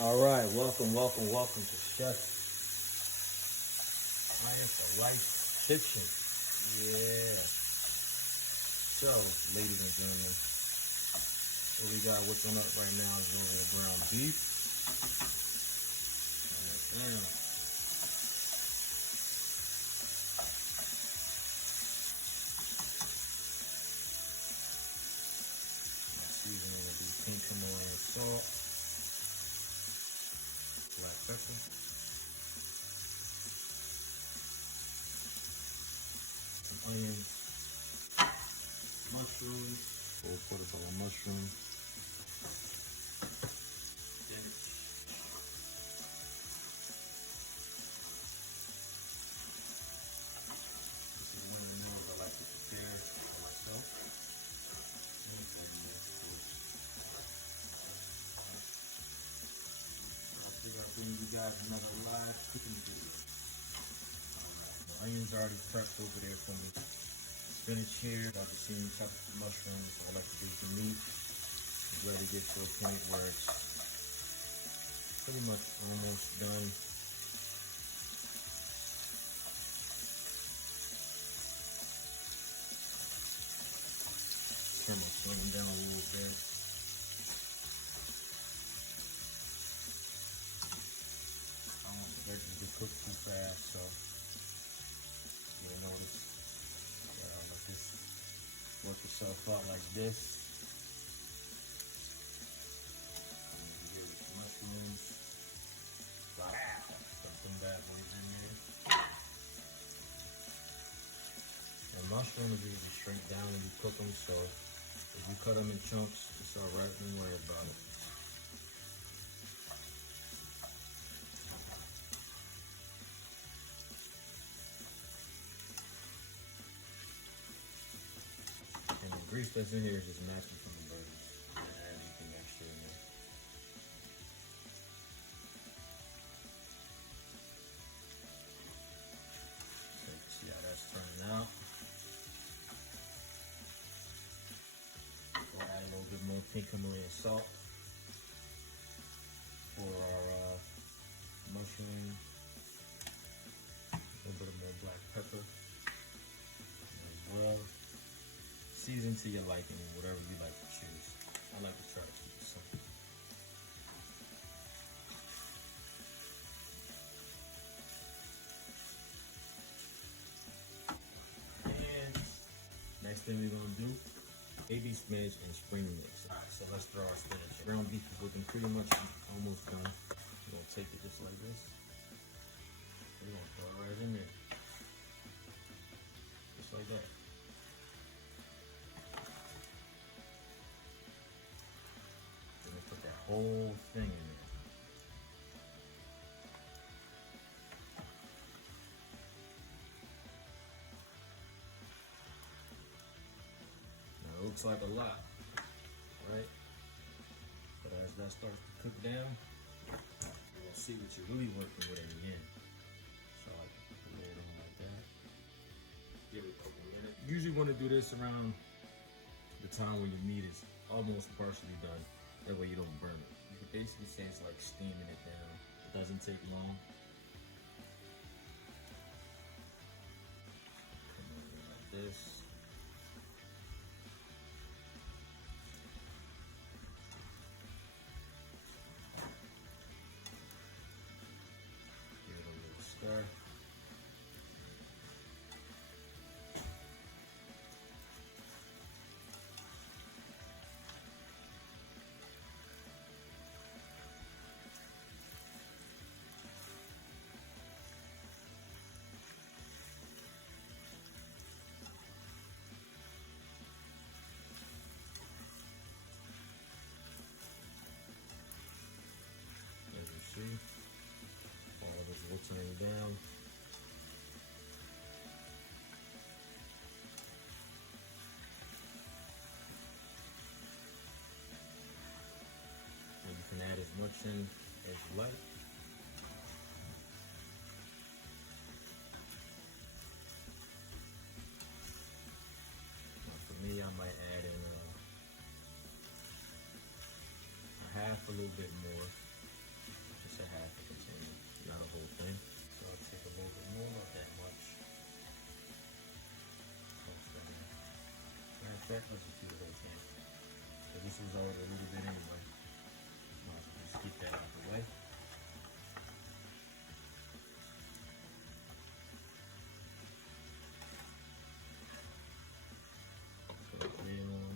All right, welcome to Chef Science of Life Kitchen. Yeah. So, ladies and gentlemen, what we got whipping up right now is a little bit of ground beef. Now, seasoning will be pink Himalayan salt, black pepper, some onions, mushrooms, full quarter cup of mushrooms. This is one of the meals I like to prepare for myself. I figure I'll bring you guys another live cooking video. The onions are already prepped over there for me. Spinach here, got the seam chopped mushrooms. I like to do the meat. It's ready to get to a point where it's pretty much almost done. Turn my flame down a little bit. I don't want the veggies to cook too fast, so you'll notice. Let this work itself out like this. Mushrooms. Wow. Some bad boys in there. And mushrooms are usually straight down when you cook them, so if you cut them in chunks, it's alright, don't worry about it. And the grease that's in here is just natural from the burgers. Don't add anything extra in there. So you can see how that's turning out. We'll add a little bit more pink Himalayan salt for our mushroom. A little bit more black pepper as well. Season to your liking, whatever you like to choose. I like to try to keep it simple. And next thing we're gonna do, baby spinach and spring mix. All right, so let's throw our spinach in. Ground beef is looking pretty much almost done. We're gonna take it just like this. We're gonna throw it right in there. Just like that. We're gonna put that whole thing in there. Now it looks like a lot, right? But as that starts to cook down, you'll see what you're really working with at the end. So I can lay it on like that. Give it a couple minutes. Usually want to do this around the time when your meat is almost partially done. That way you don't burn it. You can basically say it's like steaming it down. It doesn't take long. Come in like this. Give it a little stir. As you see, all of it's wilting down. And you can add as much in as you like. Now for me, I might add in a half, a little bit more. that? Let's just do the whole can. So this was over a little bit anyway. Might as well just get that out the way. Put the lid on.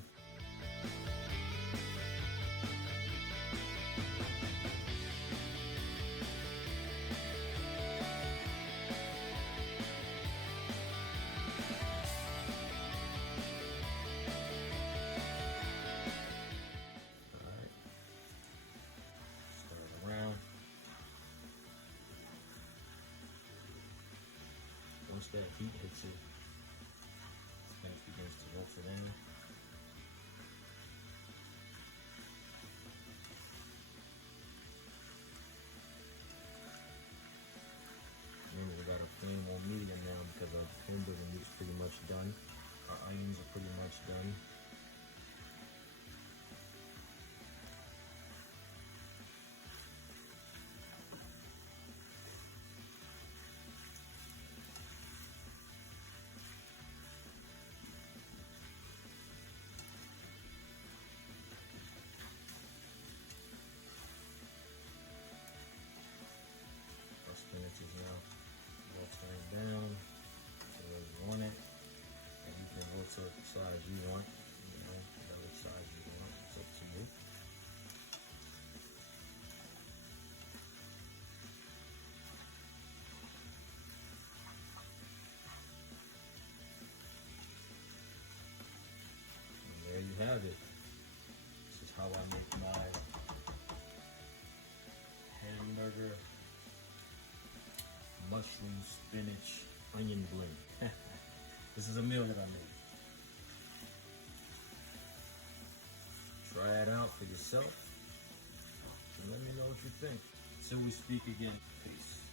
Once that heat hits it, it begins to roast it in. Remember, we got our flame on medium now because our hamburger meat is pretty much done. Our onions are pretty much done. Our spinach is now roasting down to where you want it. And you can rotate the size you want, whatever size you want, it's up to you. And there you have it. This is how I make my hamburger mushroom, spinach, onion blend. This is a meal that I made. Try it out for yourself and let me know what you think. Till we speak again, peace.